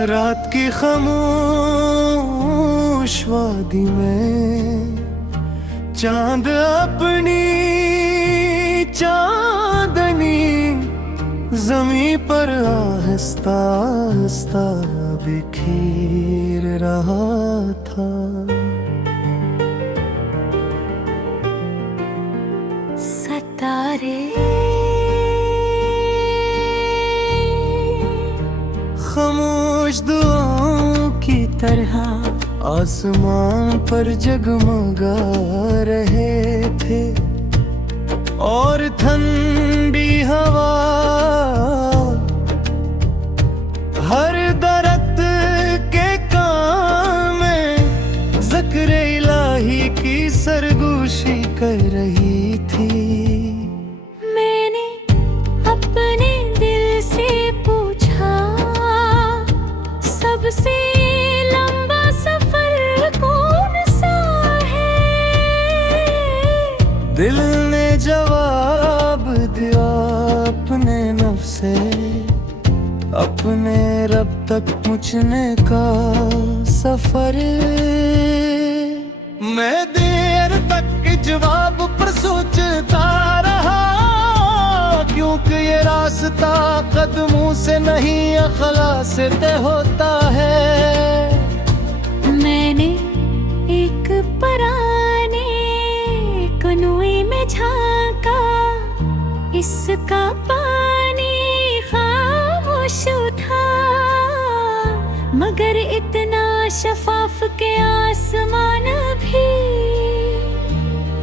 रात की खामोश वादी में चांद अपनी चांदनी जमीन पर आहिस्ता आहिस्ता बिखेर रहा था। सितारे खामोश दुआओं की तरह आसमान पर जगमगा रहे थे और ठंडी हवा हर दरख्त के कान में ज़िक्र इलाही की सरगोशी कर रही थी। मैंने अपने दिल से पूछा, सबसे लंबा सफर कौन सा है? दिल ने जवाब दिया, अपने नफ्स से अपने रब तक पहुँचने का सफर। मैं देर तक जवाब पर सोचता रहा, क्योंकि ये रास्ता कदमों से नहीं अखलाक से तय होता है। मैंने एक पुराने कुएं में झांका, इसका पानी खामोश था, मगर इतना शफाफ के आसमान भी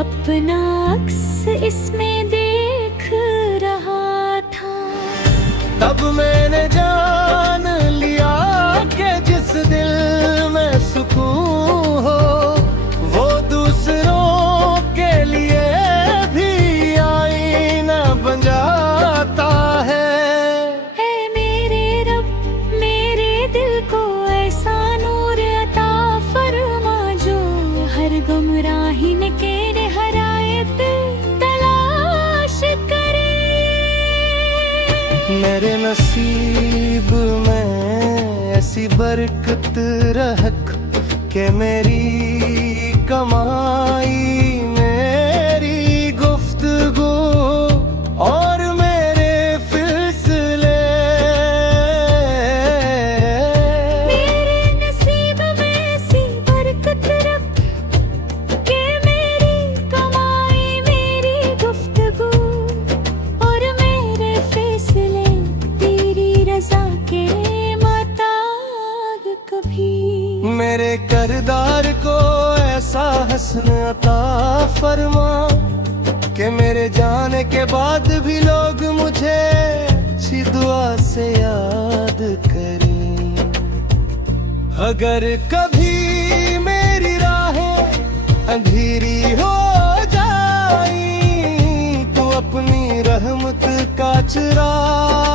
अपना अक्स इसमें देख रहा था। तब मैंने जान लिया कि जिस दिल में सुकून हो वो दूसरों के लिए भी आईना बन जाता है। है मेरे रब, मेरे दिल को ऐसा नूर अता फरमा जो हर गुमराहिन के हरायत तलाश करे। मेरे नसीब में ऐसी बरकत रहक के मेरी कमाई, मेरी गुफ्तगू और मेरे फैसले। मेरे नसीब में ऐसी बरकत रख के मेरी कमाई, मेरी गुफ्तगू और मेरे फैसले तेरी रजा के मुताबिक कभी। मेरे करदार को ऐसा हस्न अता फरमा कि मेरे जाने के बाद भी लोग मुझे अच्छी दुआ से याद करें। अगर कभी मेरी राहें अंधेरी हो जाई तो अपनी रहमत का चिराग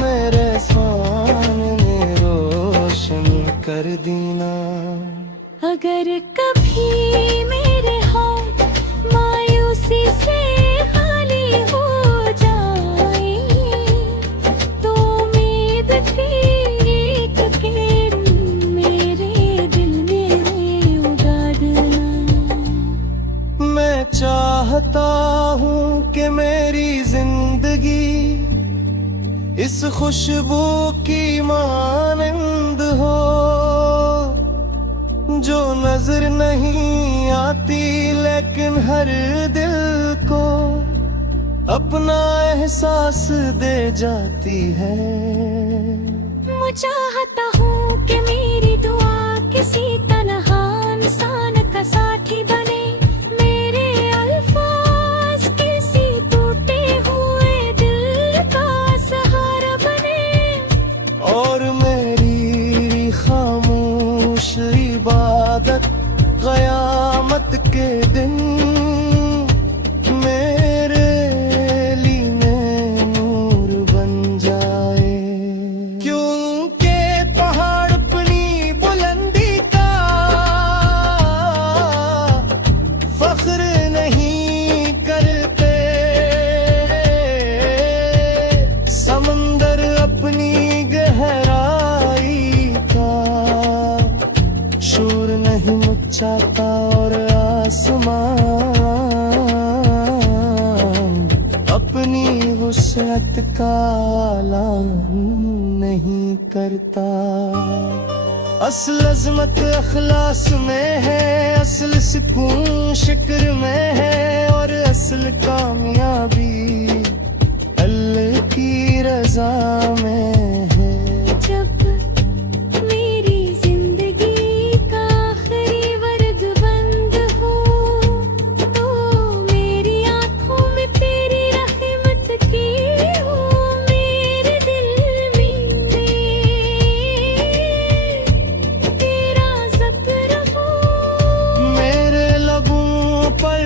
मेरे सामने रोशन कर देना। अगर कभी मेरे हाथ मायूसी से खाली हो जाए तो उम्मीद की एक किरण मेरे दिल में उगा देना। मैं चाहता हूँ कि मेरी जिंदगी इस खुशबू की मानंद हो जो नजर नहीं आती लेकिन हर दिल को अपना एहसास दे जाती है। मैं चाहता हूँ कि मेरी दुआ किसी तन्हा इंसान का साथी बने, मेरे अल्फाज किसी टूटे हुए दिल का सहारा बने और मेरी खामोश इबादत क़यामत के दिन मेरे लिए नूर बन जाए। क्योंकि पहाड़ अपनी बुलंदी का फख्र नहीं करते, समंदर अपनी गहराई चाहता और आसमान अपनी वुसअत का ऐलान नहीं करता। असल अज़मत अखलास में है, असल सुकून शिक्र में है, और असल कामयाबी अल्लाह की रज़ा में है। जब मेरी जिंदगी का आखिरी वर्ग बंद हो, तो मेरी आंखों में तेरी रहमत की हो, मेरे दिल में तेरा ज़िक्र हो, मेरे लबों पर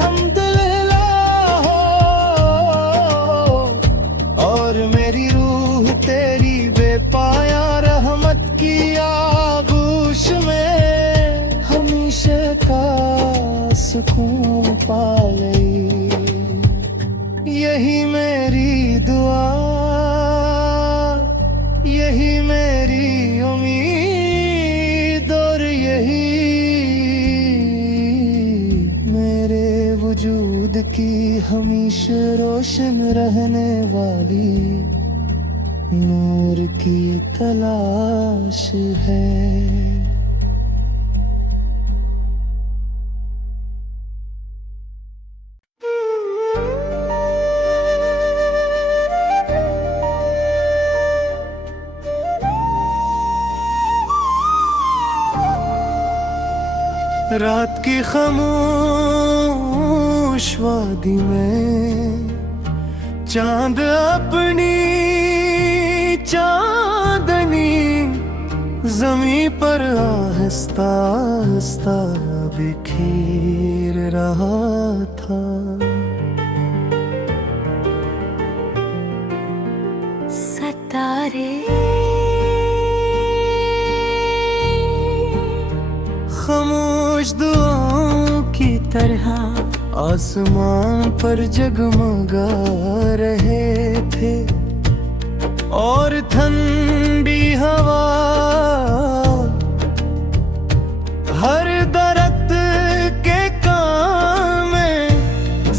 हम्दुलिल्लाह हो, और मेरी रूह तेरी बेपाया रहमत की आगोश में हमेशा का सुकून पा लई। यही मेरी दुआ, यही मेरी उम्मीद, और यही मेरे वजूद की हमेशा रोशन रहने वाली नूर की तलाश है। रात की खामोश वादी में चांद अपनी चांदनी ज़मीं पर आहिस्ता आहिस्ता बिखेर रहा था। सितारे खामोश दुआओं की तरह आसमान पर जगमगा रहे थे, और ठंडी हवा हर दरख्त के कान में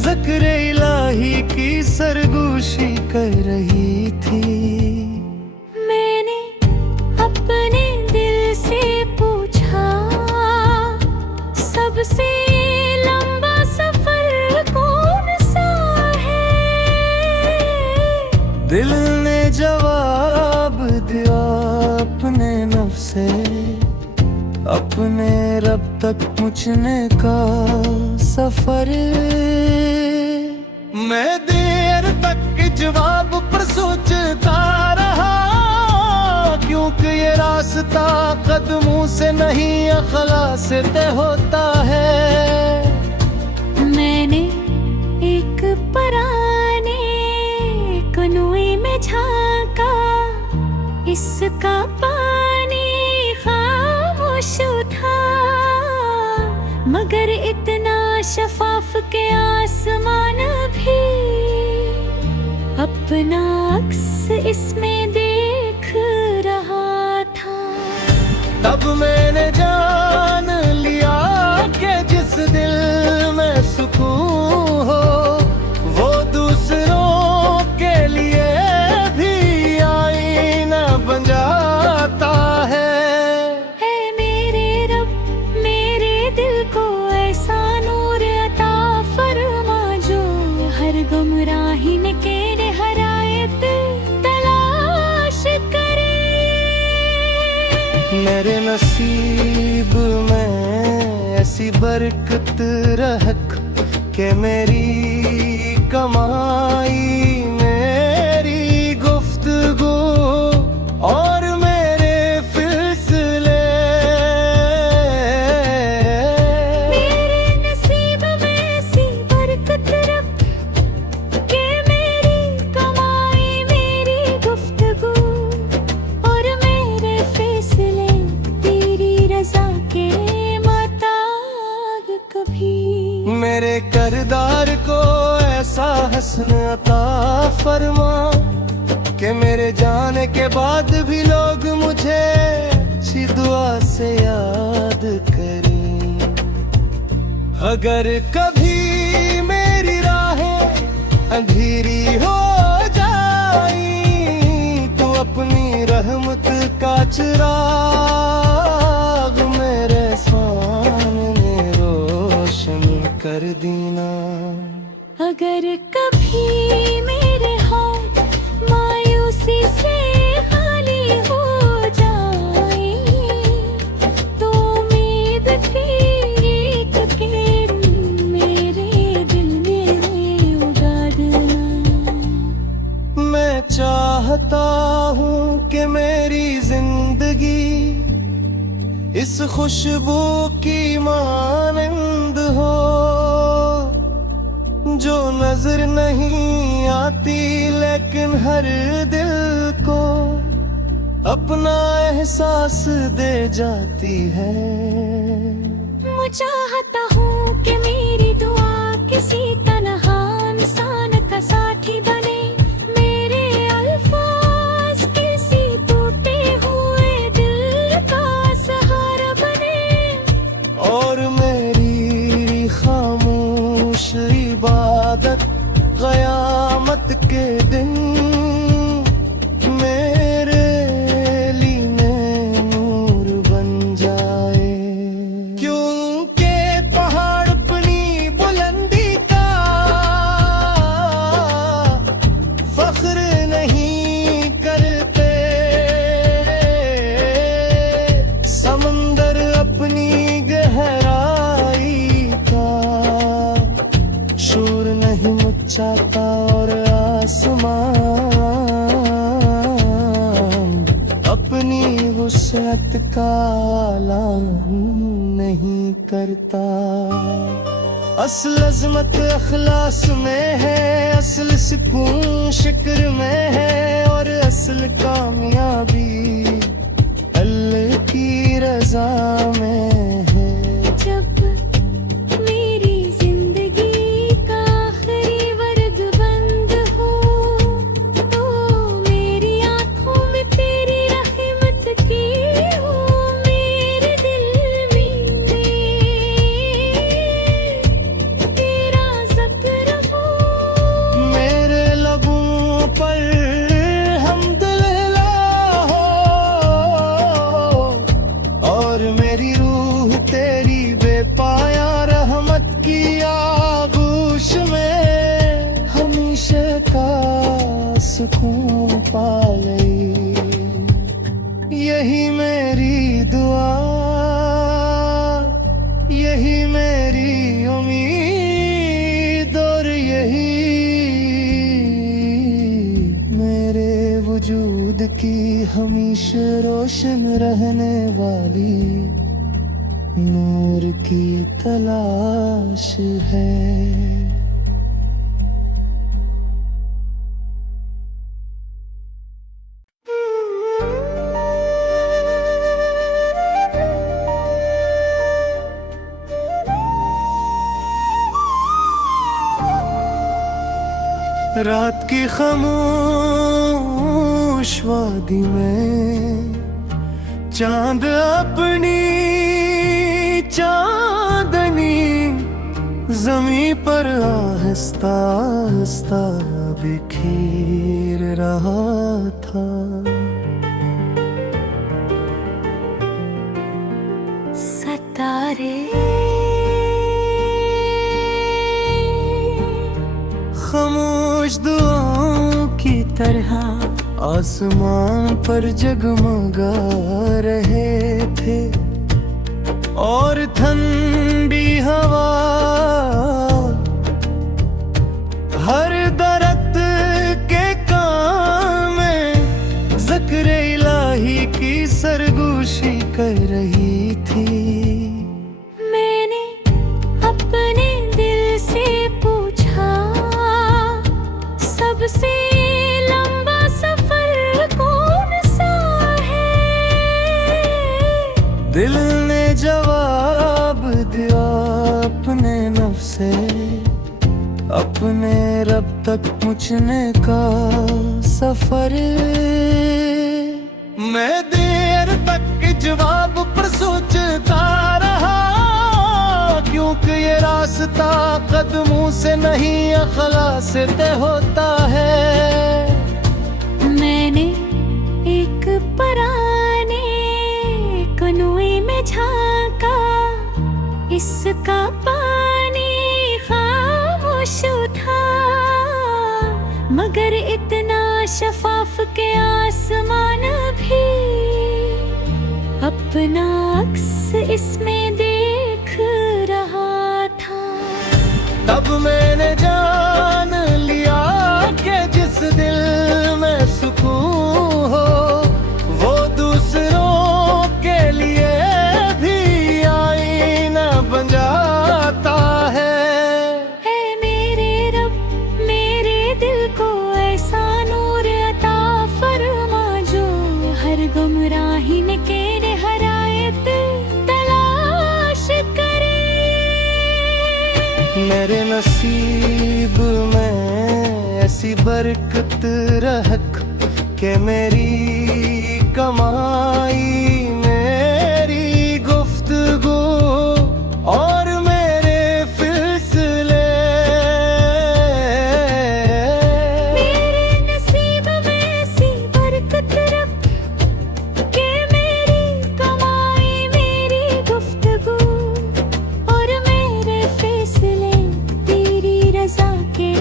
ज़िक्र इलाही की सरगोशी कर रही थी। मैंने अपने दिल से पूछा, सबसे लंबा सफर कौन सा है? दिल ने जवाब दिया, अपने नफ्स से अपने रब तक पहुँचने का सफर। मैं देर तक जवाब पर सोचता रहा, क्योंकि ये रास्ता कदमों से नहीं अखलास से तय होता है। मैंने एक पुराने कुएं में झांका, इसका पानी खामोश था, मगर इतना शफाफ के आसमान भी अपना अक्स इसमें देख रहा था। तब मैंने जान लिया कि जिस दिल में सुकून हो, वो दूसरों के लिए भी आईना बन जाता है। है मेरे रब, मेरे दिल को ऐसा नूर अता फरमा, जो हर गुमराहिन के हरायत तलाश करे। मेरे नसीब में ऐसी बरकत रख के मेरी कमाई, मेरी गुफ्तगू और मेरे फिसले, मेरे नसीब में ऐसी बरकत रख के मेरी कमाई, मेरी गुफ्तगू और मेरे फैसले तेरी रजा के मुताबिक कभी। मेरे करदार को ऐसा हस्न अता फरमा कि मेरे जाने के बाद भी लोग मुझे अच्छी दुआ से याद करें। अगर कभी मेरी राहें अंधेरी हो जाई तो अपनी रहमत का चिराग मेरे सामने रोशन कर देना। अगर कभी मेरे हाथ मायूसी से खाली हो जाए तो उम्मीद की एक किरण मेरे दिल में उगा देना। मैं चाहता हूँ कि मेरी जिंदगी इस खुशबू की मानंद हो जो नजर नहीं आती लेकिन हर दिल को अपना एहसास दे जाती है। मैं चाहता हूँ कि मेरी दुआ किसी तन्हा इंसान का साथी बने, मेरे अल्फाज किसी टूटे हुए दिल का सहारा बने और मेरी खामोश इबादत क़यामत के दिन मेरे लिए नूर बन जाए। क्योंकि पहाड़ अपनी बुलंदी का फख्र नहीं करते, समंदर अपनी गहराई का शोर नहीं मचाता और आसमान अपनी वुसअत का ऐलान नहीं करता। असल अज़मत अखलास में है, असल सुकून शिक्र में है और असल कामयाबी अल्लाह की रज़ा में है। जब मेरी जिंदगी का आखिरी वर्ग बंद हो तो मेरी आंखों में तेरी रहमत की हो, मेरे दिल में तेरा ज़िक्र हो, मेरे लबों पर हम्दुलिल्लाह हो और मेरी रूह तेरी बेपाया रहमत की आगोश में हमेशा का सुकून पा ले। यही मेरी दुआ, यही मेरी उम्मीद और यही मेरे वजूद की हमेशा रोशन रहने वाली नूर की तलाश है। रात की खामोश वादी में चांद अपनी चांदनी जमी पर आहिस्ता आहिस्ता बिखेर रहा था। सितारे खामोश दुआओं की तरह आसमान पर जगमगा रहे थे और ठंडी हवा हर दरख्त के कान में ज़िक्र इलाही की सरगोशी कर रही थी। मैंने अपने दिल से पूछा सबसे लंबा सफर कौन सा है। दिल ने जवाब दिया अपने नफ्स से, अपने रब तक पहुँचने का सफर। मैं देर तक जवाब पर सोचता रहा क्योंकि ये रास्ता कदमों से नहीं अखलाक से तय होता है। मैंने एक पुराने कनोए में झांका, इसका पानी खामोश था, मगर इतना शफाफ के आसमान भी अपना अक्स इसमें देख रहा था। तब मैंने जान लिया कि जिस दिल में सुकून हो वो दूसरों के लिए भी आईना बन जाता है। है मेरे रब मेरे दिल को ऐसा नूर अता फरमा, जो हर गुमराही के हरायत तलाश करे। मेरे नसीब में ऐसी बरकत रख के मेरी कमाई, मेरी गुफ्तगू और मेरे फिसले, मेरे नसीब में ऐसी बरकत रख के मेरी कमाई, मेरी गुफ्तगू और मेरे फैसले तेरी रजा के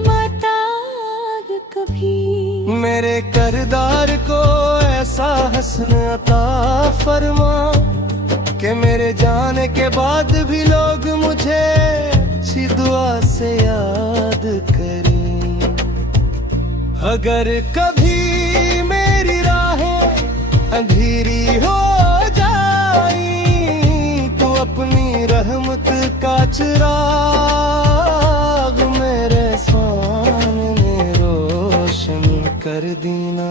मुताबिक कभी। मेरे करदार को ऐसा हसन अता फरमा कि मेरे जाने के बाद भी लोग मुझे अच्छी दुआ से याद करें। अगर कभी मेरी राहें अंधेरी हो जाई तो अपनी रहमत का चिराग मेरे सामने रोशन कर देना।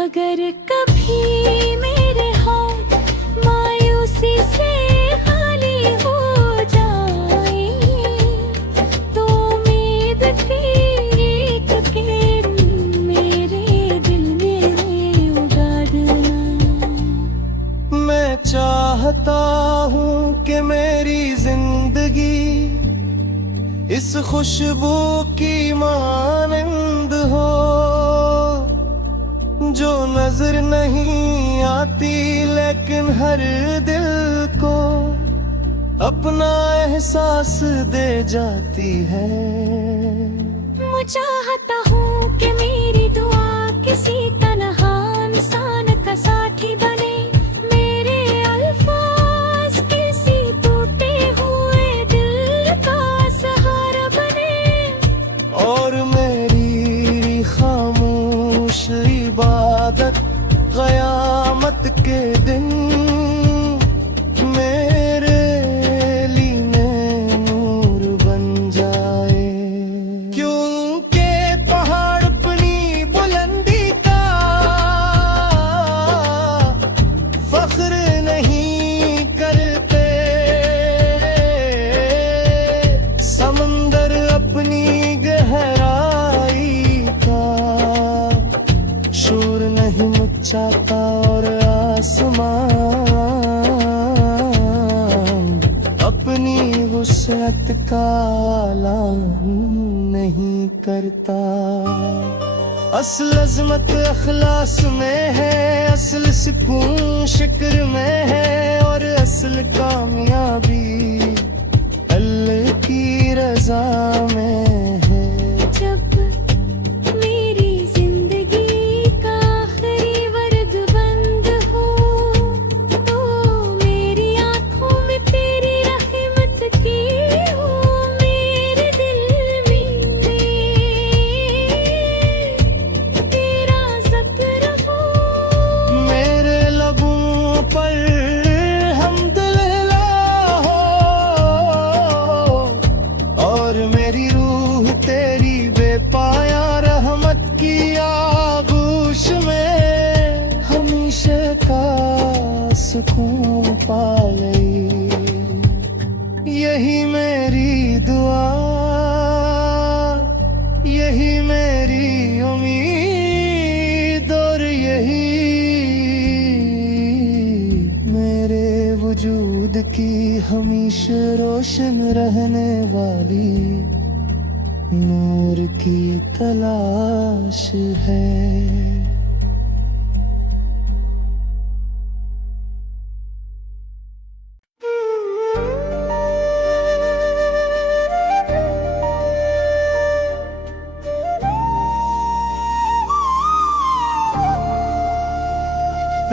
अगर कभी मेरे हाथ मायूसी से खाली हो जाए तो उम्मीद की एक किरण मेरे दिल में उगा देना। मैं चाहता हूँ कि मेरी जिंदगी इस खुशबू की मानंद हो जो नजर नहीं आती लेकिन हर दिल को अपना एहसास दे जाती है। मैं चाहता हूँ कि मेरी दुआ किसी तन्हा इंसान का साथी बने, मेरे अल्फाज किसी टूटे हुए दिल का सहारा बने, और मेरी खामोश इबादत क़यामत के दिन मेरे लिए नूर बन जाए। क्योंकि पहाड़ अपनी बुलंदी का फख्र नहीं करते, समंदर अपनी गहराई का शोर नहीं मचाता, और आसमान अपनी वुसअत का ऐलान नहीं करता। असल अज़मत अखलास में है, असल सुकून शिक्र में है, और असल कामयाबी अल्लाह की रजा में है। जब मेरी जिंदगी का आखिरी वर्द बंद हो तो मेरी आंखों में तेरी रहमत की हो, मेरे दिल में तेरा ज़िक्र हो, मेरे लबों पर वजूद की हमेशा रोशन रहने वाली नूर की तलाश है।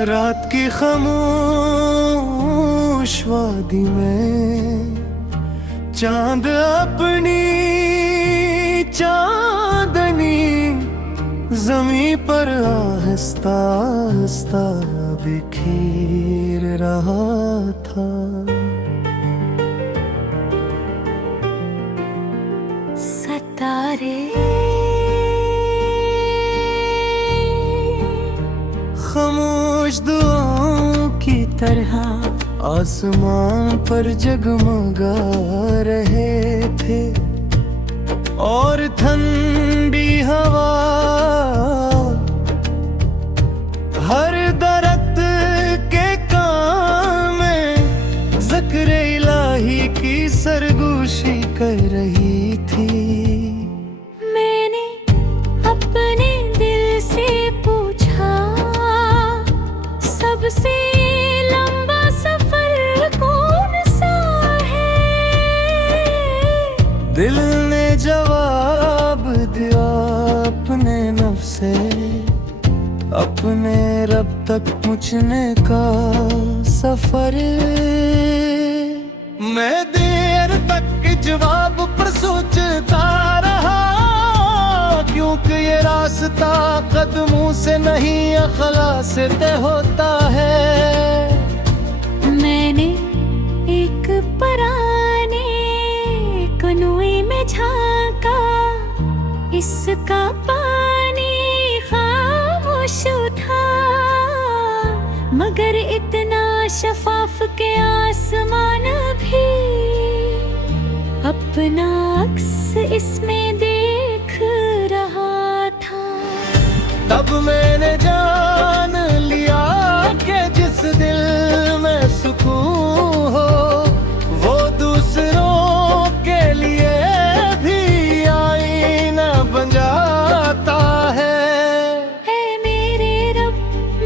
रात की खामोश वादी में चांद अपनी चांदनी जमी पर आहिस्ता आहिस्ता बिखेर रहा था। सितारे खामोश दुआओं की तरह आसमान पर जगमगा रहे थे और ठंडी हवा हर दरख्त के कान में ज़िक्र इलाही की सरगोशी कर रही थी। मैंने अपने दिल से पूछा, सबसे लंबा सफर कौन सा है? दिल ने जवाब दिया अपने नफ्स से, अपने रब तक पहुँचने का सफर। मैं देर तक जवाब पर सोचता रहा, क्योंकि ये रास्ता कदमों से नहीं अखला से तय होता है। मैंने एक पुराने कनोए में झांका, इसका पानी खामोश था, मगर इतना शफाफ के आसमान भी अपना अक्स इसमें देख रहा था। तब मैंने जान लिया कि जिस दिल में सुकून हो वो दूसरों के लिए भी आईना बन जाता है। है मेरे रब,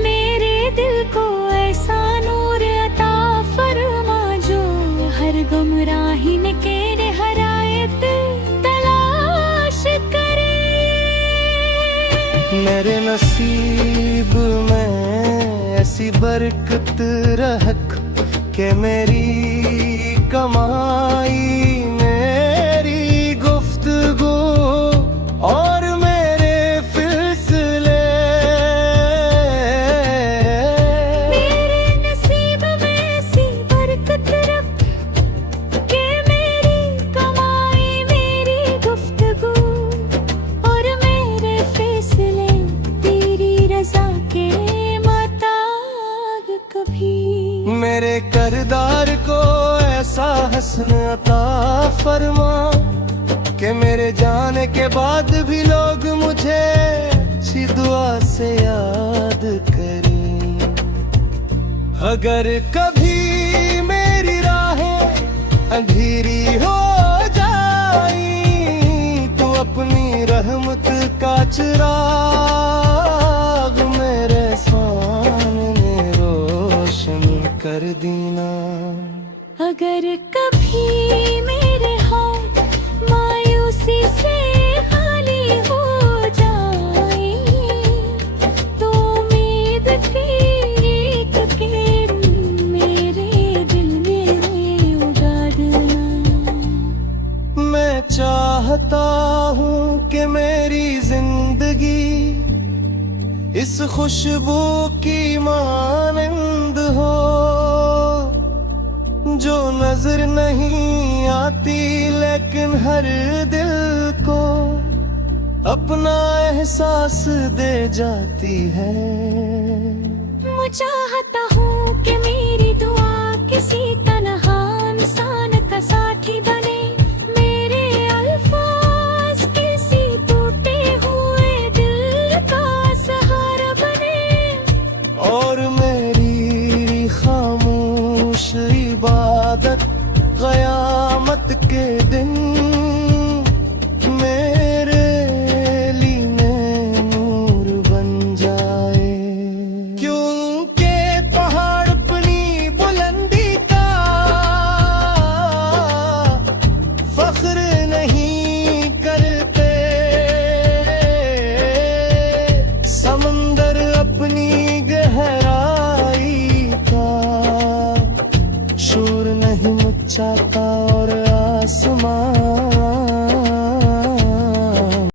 मेरे दिल को ऐसा नूर अता फरमा जो हर गुमराहिन के हरायत तलाश करे। मेरे नसीब में ऐसी बरकत रख के मेरी कमाई, मेरी गुफ्तगू और मेरे फैसले। मेरे नसीब में ऐसी बरकत रख के मेरी कमाई, मेरी गुफ्तगू और मेरे फैसले तेरी रजा के मुताबिक कभी। मेरे करदार को ऐसा हस्न अता फरमा कि मेरे जाने के बाद भी लोग मुझे अच्छी दुआ से याद करें। अगर कभी मेरी राहें अंधेरी हो जाई तो अपनी रहमत का चिराग मेरे सामने रोशन कर देना। अगर कभी मेरे हाथ मायूसी से खाली हो जाए तो उम्मीद की एक किरण मेरे दिल में उगा देना। मैं चाहता हूँ कि मेरी जिंदगी इस खुशबू की मानंद हो जो नजर नहीं आती लेकिन हर दिल को अपना एहसास दे जाती है। मैं चाहता हूँ कि मेरी दुआ किसी